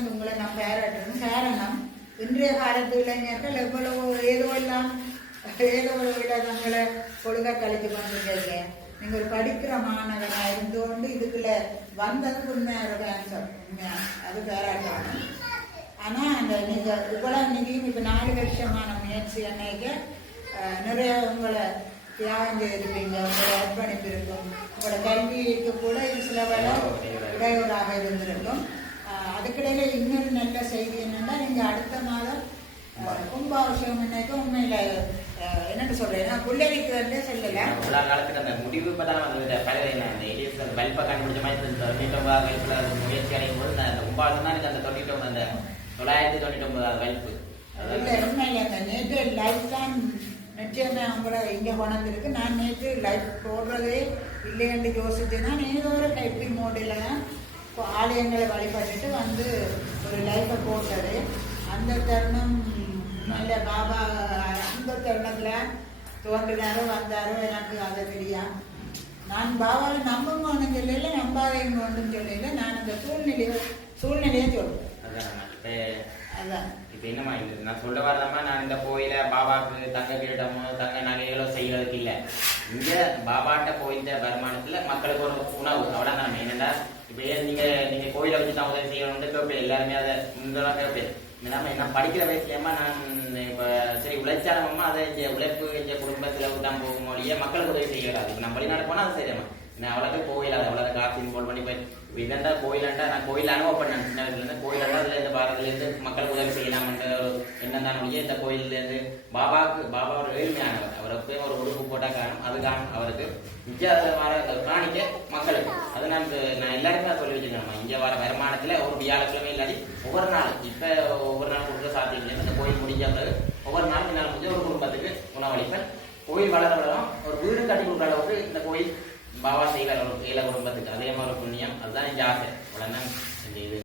வந்து உங்களை நான் பாராட்டணும். காரணம் இன்றைய காலத்து இளைஞர்கள் எவ்வளவு ஏதோ ஒரு விடங்களை பொழுத கழித்து கொண்டிருக்கீங்க. நீங்க ஒரு படிக்கிற மாணவனா இருந்தோண்டு இதுக்குள்ள வந்ததுக்கு உண்மையான ஆன்சர் உண்மையா அது பாராட்டணும். ஆனா அந்த நீங்க இவ்வளவு நிதியும் இப்ப 4 வருஷமான முயற்சி அன்னைக்கு நிறைய உங்களை தியாகம் செய்திருப்பீங்க. உங்களை அர்ப்பணிப்பு இருக்கும். உங்களோட கல்விக்கு கூட இது சில வேலை இடையூறாக இருந்திருக்கும். அதுக்கிடையில இன்னொரு நல்ல செய்தி என்னன்னா நீங்க அடுத்த மாதம் கும்பாபிஷேகம் இன்னைக்கு உண்மையில என்னன்னு சொல்றேன் பிள்ளைக்கு வந்து சொல்லல காலத்துக்கு அந்த முடிவு இப்பதான் அந்த வல்ப கண்டுபிடிச்ச மாதிரி 99 முயற்சி அடையும் போது அந்த கும்பாபிஷம் தான் அந்த 99 அந்த 999 வல்பு உண்மையில அந்த நேற்று லைஃப் தான் நிச்சயமே அவங்கள இங்கே கொண்டிருக்கு. நான் நேற்று லைஃப் போடுறதே இல்லைன்னு யோசிச்சுன்னா ஏதோ ஒரு டைப்பிங் மோடில் ஆலயங்களை வழிபட்டுட்டு வந்து ஒரு லைஃப்பை போட்டது. அந்த தருணம் நல்ல பாபா அந்த தருணத்தில் தோன்றினாரோ வந்தாரோ எனக்கு அதை தெரியா. நான் பாபாவை நம்புங்க ஒன்றும் சொல்லல, நம்பாதவங்க ஒன்றும் சொல்லல. நான் அந்த சூழ்நிலையை சொல்றேன். அதான் இப்ப என்னமா நான் சொல்ல வரலாமா, நான் இந்த கோயில பாபாவுக்கு தங்க கிரீடமோ தங்க நகைகளோ செய்யறதுக்கு இல்லை. இங்க பாபாட்ட கோயில் வருமானத்துல மக்களுக்கு ஒரு உணவு அவ்வளவுதான். என்னன்னா இப்ப நீங்க கோயிலை வச்சு தான் உதவி செய்யணும்னு கேட்பேன். எல்லாருமே அதை முன்னதான் கேட்பேன். என்ன படிக்கிற வயசுலமா நான் இப்ப சரி உழைச்சாலம்மா அதை உழைப்பு எங்க குடும்பத்துல தான் போகும்போது மக்களுக்கு உதவி செய்யறாது. இப்ப நான் வெளிநாடு போனா அது சரியாமா நான் அவ்வளவு கோயில் அது அவ்வளவு காசு இன்வால்வ் பண்ணி போய் இதண்டா கோயிலாண்டா நான் கோயில் அனுபவப்பட்டேன். சின்ன வயசுல இருந்து கோயிலாண்டா அதுல இந்த பாரதில இருந்து மக்களுக்கு உதவி செய்யலாம்ன்ற ஒரு எண்ணம் தான் ஒழிய இந்த கோயில்ல இருந்து பாபா ஒரு ஏழ்மையானவர். அவருக்கு ஒரு உடுப்பு போட்டா காணும் அது காணும் அவருக்கு இங்க அதுல வர காணிக்க மக்களுக்கு அது நான் எல்லாருமே சொல்லி வச்சிருக்கேன். இங்க வர வருமானத்துல ஒரு வியாழக்கிழமை இல்லாடி ஒவ்வொரு நாள் இப்ப ஒவ்வொரு நாள் கொடுக்குற சாத்தியம் இந்த கோயில் முடிஞ்ச பிறகு ஒவ்வொரு நாள் என்னால் முடிஞ்ச ஒரு குடும்பத்துக்கு உணவளிப்பேன். கோயில் வளர வளரும் ஒரு வீடு கட்டி கொடுக்குற அளவுக்கு இந்த கோயில் பாபா செய்கிற ஒரு ஏழை குடும்பத்துக்கு அதே மாதிரி புண்ணியம் அதுதான் என் ஆசை. அவ்வளவுதான் இந்த இது.